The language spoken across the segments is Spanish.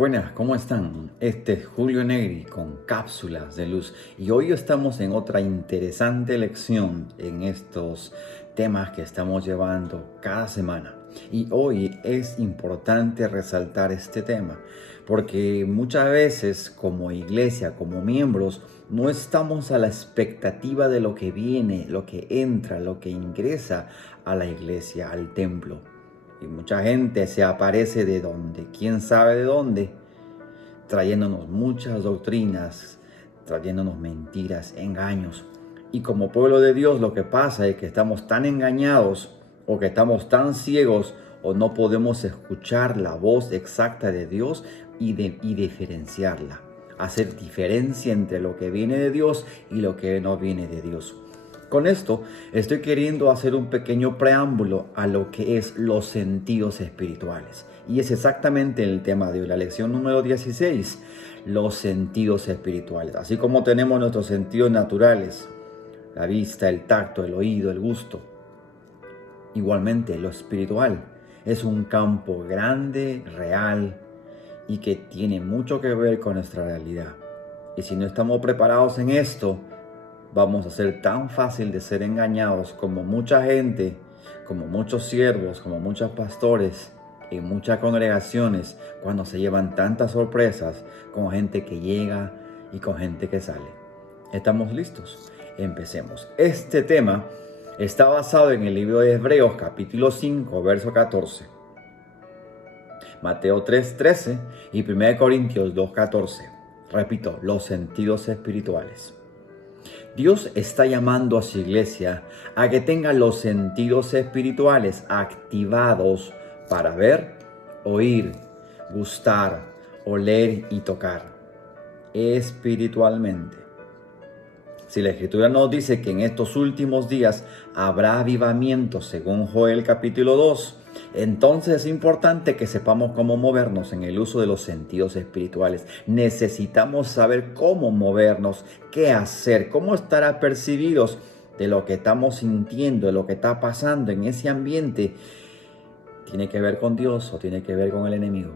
Buenas, ¿cómo están? Este es Julio Negri con Cápsulas de Luz y hoy estamos en otra interesante lección en estos temas que estamos llevando cada semana. Y hoy es importante resaltar este tema porque muchas veces como iglesia, como miembros, no estamos a la expectativa de lo que viene, lo que entra, lo que ingresa a la iglesia, al templo. Y mucha gente se aparece de donde, quién sabe de dónde, trayéndonos muchas doctrinas, trayéndonos mentiras, engaños. Y como pueblo de Dios lo que pasa es que estamos tan engañados o que estamos tan ciegos o no podemos escuchar la voz exacta de Dios y diferenciarla. Hacer diferencia entre lo que viene de Dios y lo que no viene de Dios. Con esto estoy queriendo hacer un pequeño preámbulo a lo que es los sentidos espirituales. Y es exactamente el tema de hoy, la lección número 16, los sentidos espirituales. Así como tenemos nuestros sentidos naturales, la vista, el tacto, el oído, el gusto. Igualmente, lo espiritual es un campo grande, real y que tiene mucho que ver con nuestra realidad. Y si no estamos preparados en esto, vamos a ser tan fácil de ser engañados como mucha gente, como muchos siervos, como muchos pastores en muchas congregaciones cuando se llevan tantas sorpresas con gente que llega y con gente que sale. ¿Estamos listos? Empecemos. Este tema está basado en el libro de Hebreos capítulo 5, verso 14. Mateo 3:13 y 1 Corintios 2:14. Repito, los sentidos espirituales. Dios está llamando a su iglesia a que tenga los sentidos espirituales activados para ver, oír, gustar, oler y tocar espiritualmente. Si la Escritura nos dice que en estos últimos días habrá avivamiento según Joel capítulo 2, entonces es importante que sepamos cómo movernos en el uso de los sentidos espirituales. Necesitamos saber cómo movernos, qué hacer, cómo estar apercibidos de lo que estamos sintiendo, de lo que está pasando en ese ambiente. ¿Tiene que ver con Dios o tiene que ver con el enemigo?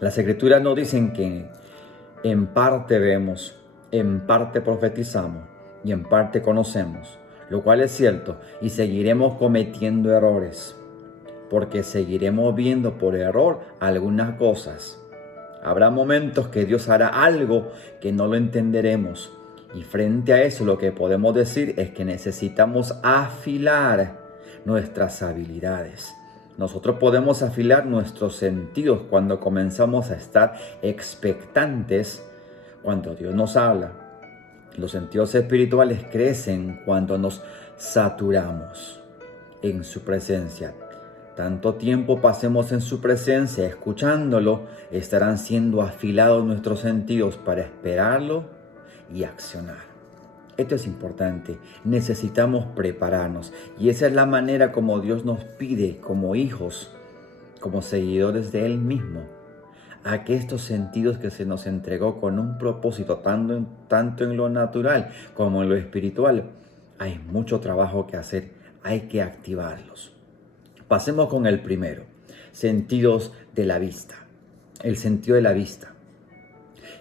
Las Escrituras nos dicen que en parte vemos, en parte profetizamos y en parte conocemos, lo cual es cierto, y seguiremos cometiendo errores, porque seguiremos viendo por error algunas cosas. Habrá momentos que Dios hará algo que no lo entenderemos, y frente a eso lo que podemos decir es que necesitamos afilar nuestras habilidades. Nosotros podemos afilar nuestros sentidos cuando comenzamos a estar expectantes cuando Dios nos habla. Los sentidos espirituales crecen cuando nos saturamos en su presencia. Tanto tiempo pasemos en su presencia escuchándolo, estarán siendo afilados nuestros sentidos para esperarlo y accionar. Esto es importante, necesitamos prepararnos y esa es la manera como Dios nos pide como hijos, como seguidores de Él mismo, a que estos sentidos que se nos entregó con un propósito tanto en lo natural como en lo espiritual, hay mucho trabajo que hacer, hay que activarlos. Pasemos con el primero, sentidos de la vista. El sentido de la vista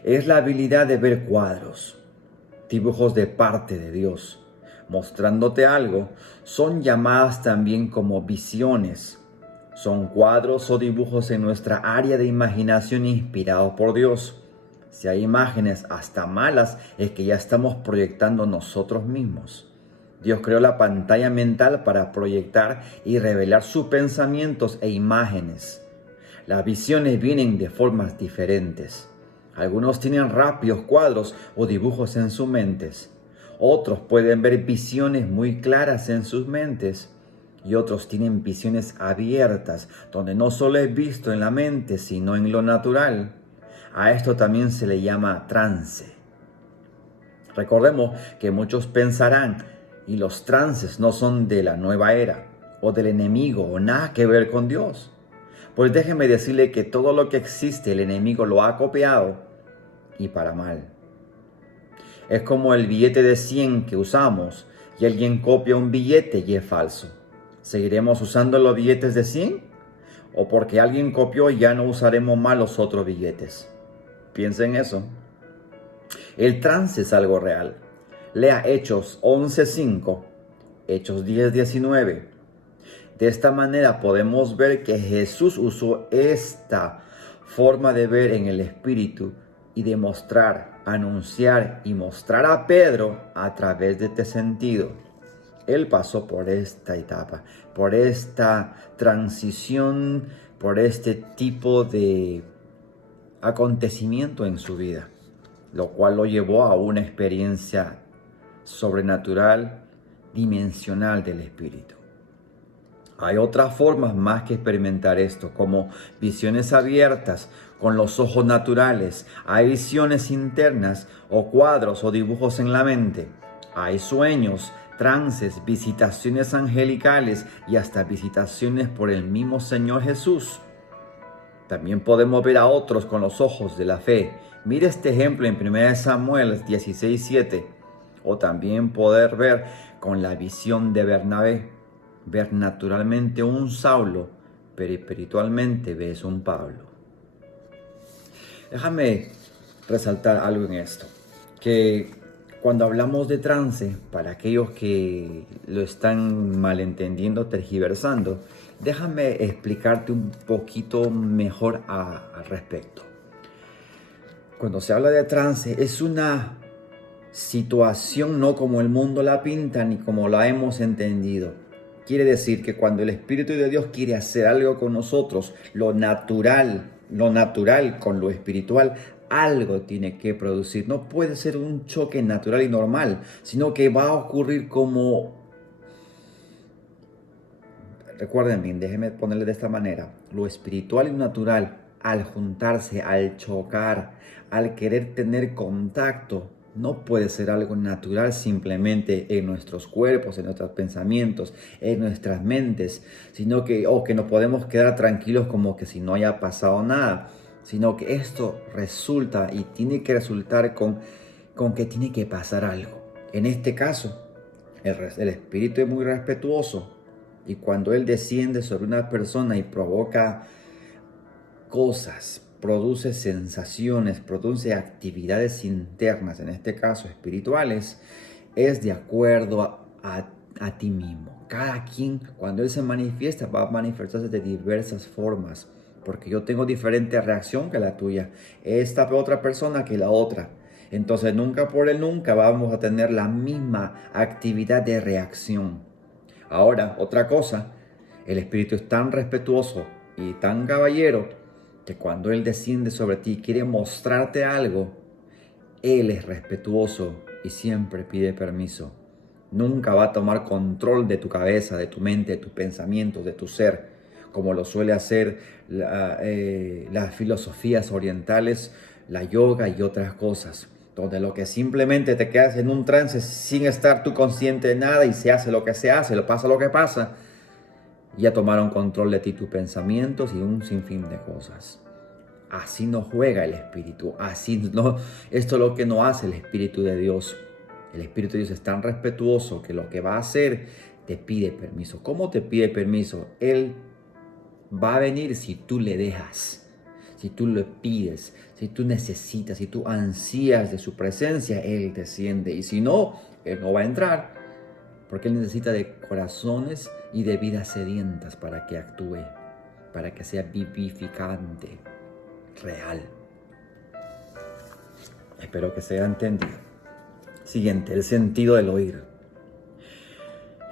es la habilidad de ver cuadros, dibujos de parte de Dios, mostrándote algo. Son llamadas también como visiones. Son cuadros o dibujos en nuestra área de imaginación inspirados por Dios. Si hay imágenes hasta malas, es que ya estamos proyectando nosotros mismos. Dios creó la pantalla mental para proyectar y revelar sus pensamientos e imágenes. Las visiones vienen de formas diferentes. Algunos tienen rápidos cuadros o dibujos en sus mentes. Otros pueden ver visiones muy claras en sus mentes. Y otros tienen visiones abiertas, donde no solo es visto en la mente, sino en lo natural. A esto también se le llama trance. Recordemos que muchos pensarán, y los trances no son de la nueva era, o del enemigo, o nada que ver con Dios. Pues déjeme decirle que todo lo que existe el enemigo lo ha copiado, y para mal. Es como el billete de 100 que usamos, y alguien copia un billete y es falso. ¿Seguiremos usando los billetes de 100? o porque alguien copió ya no usaremos más los otros billetes. Piensa en eso. El trance es algo real. Lea Hechos 11:5, Hechos 10:19. De esta manera podemos ver que Jesús usó esta forma de ver en el Espíritu y demostrar, anunciar y mostrar a Pedro a través de este sentido. Él pasó por esta etapa, por esta transición, por este tipo de acontecimiento en su vida, lo cual lo llevó a una experiencia sobrenatural, dimensional del Espíritu. Hay otras formas más que experimentar esto, como visiones abiertas con los ojos naturales. Hay visiones internas o cuadros o dibujos en la mente. Hay sueños, trances, visitaciones angelicales y hasta visitaciones por el mismo Señor Jesús. También podemos ver a otros con los ojos de la fe. Mire este ejemplo en 1 Samuel 16:7. O también poder ver con la visión de Bernabé. Ver naturalmente un Saulo, pero espiritualmente ves un Pablo. Déjame resaltar algo en esto. Que cuando hablamos de trance, para aquellos que lo están malentendiendo, tergiversando, déjame explicarte un poquito mejor al respecto. Cuando se habla de trance, es una situación no como el mundo la pinta ni como la hemos entendido. Quiere decir que cuando el Espíritu de Dios quiere hacer algo con nosotros, lo natural con lo espiritual, algo tiene que producir. No puede ser un choque natural y normal, sino que va a ocurrir como... Recuerden bien, déjenme ponerle de esta manera. Lo espiritual y lo natural, al juntarse, al chocar, al querer tener contacto, no puede ser algo natural simplemente en nuestros cuerpos, en nuestros pensamientos, en nuestras mentes, sino que nos podemos quedar tranquilos como que si no haya pasado nada, sino que esto resulta y tiene que resultar con que tiene que pasar algo. En este caso, el Espíritu es muy respetuoso y cuando Él desciende sobre una persona y provoca cosas, produce sensaciones, produce actividades internas, en este caso espirituales, es de acuerdo a ti mismo. Cada quien, cuando Él se manifiesta, va a manifestarse de diversas formas, porque yo tengo diferente reacción que la tuya, esta otra persona que la otra. Entonces nunca por el nunca vamos a tener la misma actividad de reacción. Ahora, otra cosa, el Espíritu es tan respetuoso y tan caballero que cuando Él desciende sobre ti y quiere mostrarte algo, Él es respetuoso y siempre pide permiso. Nunca va a tomar control de tu cabeza, de tu mente, de tus pensamientos, de tu ser, como lo suele hacer las filosofías orientales, la yoga y otras cosas, donde lo que simplemente te quedas en un trance sin estar tú consciente de nada y se hace lo que se hace, lo pasa lo que pasa. Ya tomaron control de ti tus pensamientos y un sinfín de cosas. Así no juega el Espíritu. Esto es lo que no hace el Espíritu de Dios. El Espíritu de Dios es tan respetuoso que lo que va a hacer te pide permiso. ¿Cómo te pide permiso? Él va a venir si tú le dejas, si tú le pides, si tú necesitas, si tú ansías de su presencia, Él desciende. Y si no, Él no va a entrar. Porque Él necesita de corazones y de vidas sedientas para que actúe, para que sea vivificante, real. Espero que sea entendido. Siguiente, el sentido del oír.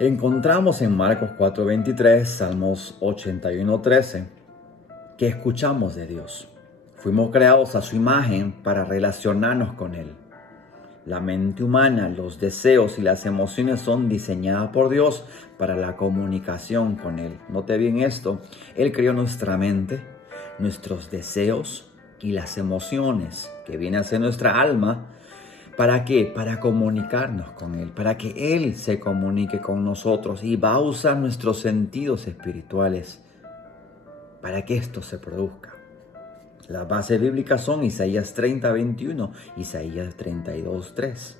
Encontramos en Marcos 4:23, Salmos 81:13, que escuchamos de Dios. Fuimos creados a su imagen para relacionarnos con Él. La mente humana, los deseos y las emociones son diseñadas por Dios para la comunicación con Él. Note bien esto. Él creó nuestra mente, nuestros deseos y las emociones que vienen a ser nuestra alma. ¿Para qué? Para comunicarnos con Él, para que Él se comunique con nosotros y va a usar nuestros sentidos espirituales para que esto se produzca. Las bases bíblicas son Isaías 30:21, Isaías 32:3.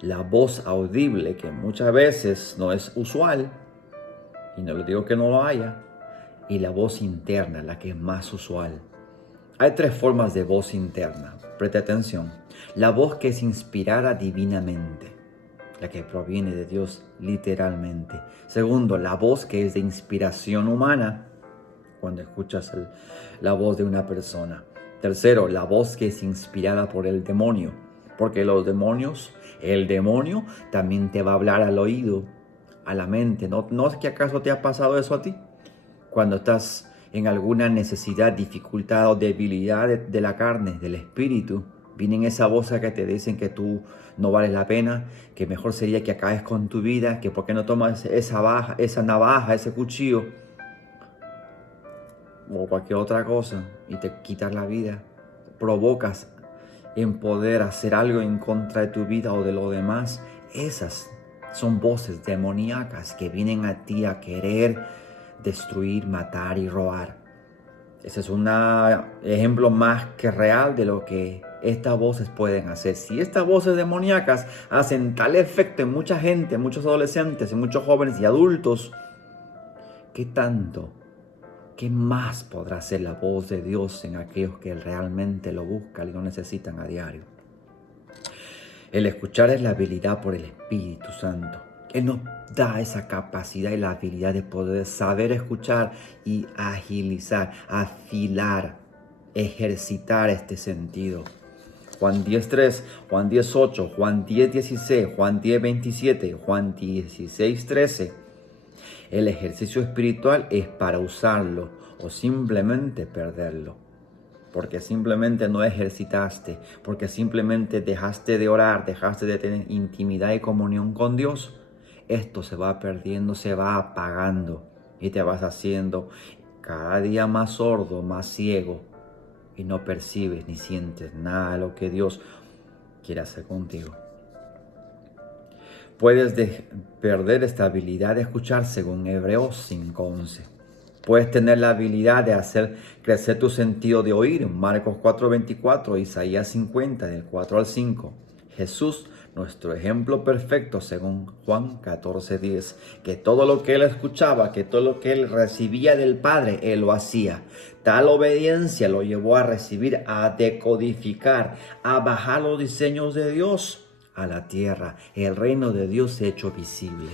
La voz audible, que muchas veces no es usual, y no le digo que no lo haya, y la voz interna, la que es más usual. Hay 3 formas de voz interna. Preste atención. La voz que es inspirada divinamente, la que proviene de Dios literalmente. Segundo, la voz que es de inspiración humana, cuando escuchas la voz de una persona. Tercero, la voz que es inspirada por el demonio, porque el demonio también te va a hablar al oído, a la mente. ¿No es que acaso te ha pasado eso a ti? Cuando estás en alguna necesidad, dificultad o debilidad de la carne, del espíritu, vienen esas voces que te dicen que tú no vales la pena, que mejor sería que acabes con tu vida, que por qué no tomas esa navaja, ese cuchillo o cualquier otra cosa y te quitas la vida. Provocas en poder hacer algo en contra de tu vida o de lo demás. Esas son voces demoníacas que vienen a ti a querer destruir, matar y robar. Ese es un ejemplo más que real de lo que estas voces pueden hacer. Si estas voces demoníacas hacen tal efecto en mucha gente, en muchos adolescentes, en muchos jóvenes y adultos, ¿qué más podrá hacer la voz de Dios en aquellos que realmente lo buscan y lo necesitan a diario? El escuchar es la habilidad por el Espíritu Santo. Él nos da esa capacidad y la habilidad de poder saber escuchar y agilizar, afilar, ejercitar este sentido. Juan 10:3, Juan 10:8, Juan 10:16, Juan 10:27, Juan 16:13. El ejercicio espiritual es para usarlo o simplemente perderlo. Porque simplemente no ejercitaste, porque simplemente dejaste de orar, dejaste de tener intimidad y comunión con Dios. Esto se va perdiendo, se va apagando y te vas haciendo cada día más sordo, más ciego y no percibes ni sientes nada de lo que Dios quiere hacer contigo. Puedes perder esta habilidad de escuchar según Hebreos 5:11. Puedes tener la habilidad de hacer crecer tu sentido de oír en Marcos 4:24, Isaías 50, del 4 al 5. Jesús, nuestro ejemplo perfecto según Juan 14:10, que todo lo que él escuchaba, que todo lo que él recibía del Padre, él lo hacía. Tal obediencia lo llevó a recibir, a decodificar, a bajar los diseños de Dios a la tierra, el reino de Dios hecho visible.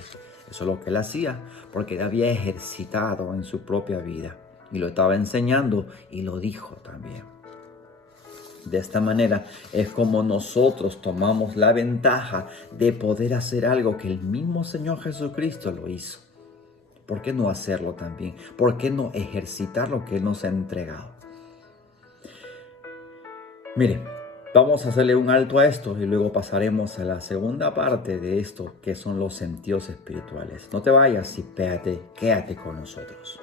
Eso es lo que él hacía, porque él había ejercitado en su propia vida y lo estaba enseñando y lo dijo también. De esta manera es como nosotros tomamos la ventaja de poder hacer algo que el mismo Señor Jesucristo lo hizo. ¿Por qué no hacerlo también? ¿Por qué no ejercitar lo que Él nos ha entregado? Mire, vamos a hacerle un alto a esto y luego pasaremos a la segunda parte de esto, que son los sentidos espirituales. No te vayas y quédate con nosotros.